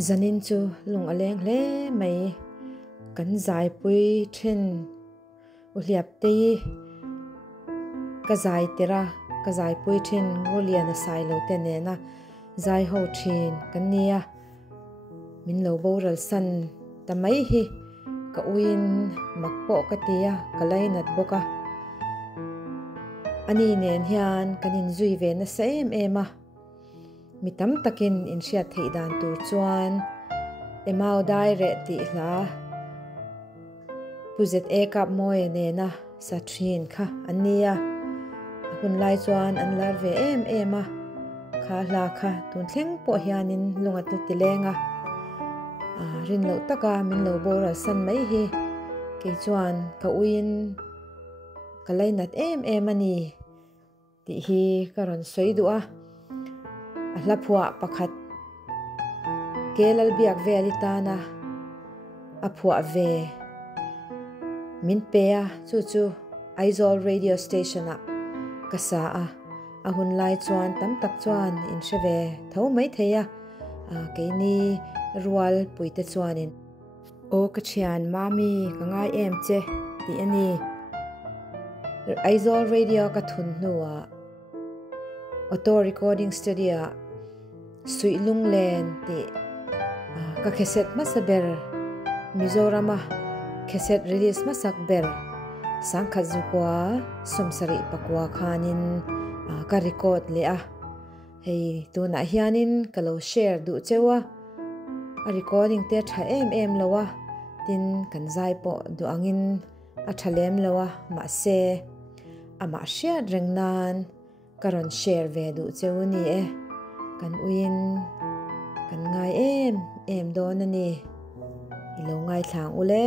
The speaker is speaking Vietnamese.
zanin chu lung aleng hle mai kan zai pui thin HLIAPTEII ka zai tera ka zai pui thin ngolian a sai lo te ne na zai ho thin kan nia min lo boral san tamai hi ka uin makpo ka tia ka lainat boka ani nen hian kanin zui ve na sem ema mitam takin in hriat thei dan tur chuan emau dai re ti hla puzet e kap moi ne na sa thin kha ania hun lai chuan an lar ve ema kha hla kha tun thleng po hianin lunga tu lenga rin lo taka min lo boral san mai hi ke chuan ka uin ka lainat ani ti hi karon soidu a hlaphua pakhat kelal biak ve alitana a phua ve min pe a chu Aizawl radio station a kasa a hun lai chuan tam tak chuan in shave tho mai theya ke ni rual puite chuanin o ka thian MAMI ka ngai em che ti ani Aizawl radio ka thun nuwa auto recording studio sui lung len ti ka cassette masaber Mizorama cassette release masak ber sangkhat zukwa somsari pakwa khanin ka record le a hei tuna hianin kalo share du chewa a recording te tha em lowa tin kan zai po du angin a thalem lowa ma se ama share rengnan karon share ve du chewni kan uin kan ngai em don ani ilo ngai thlang ule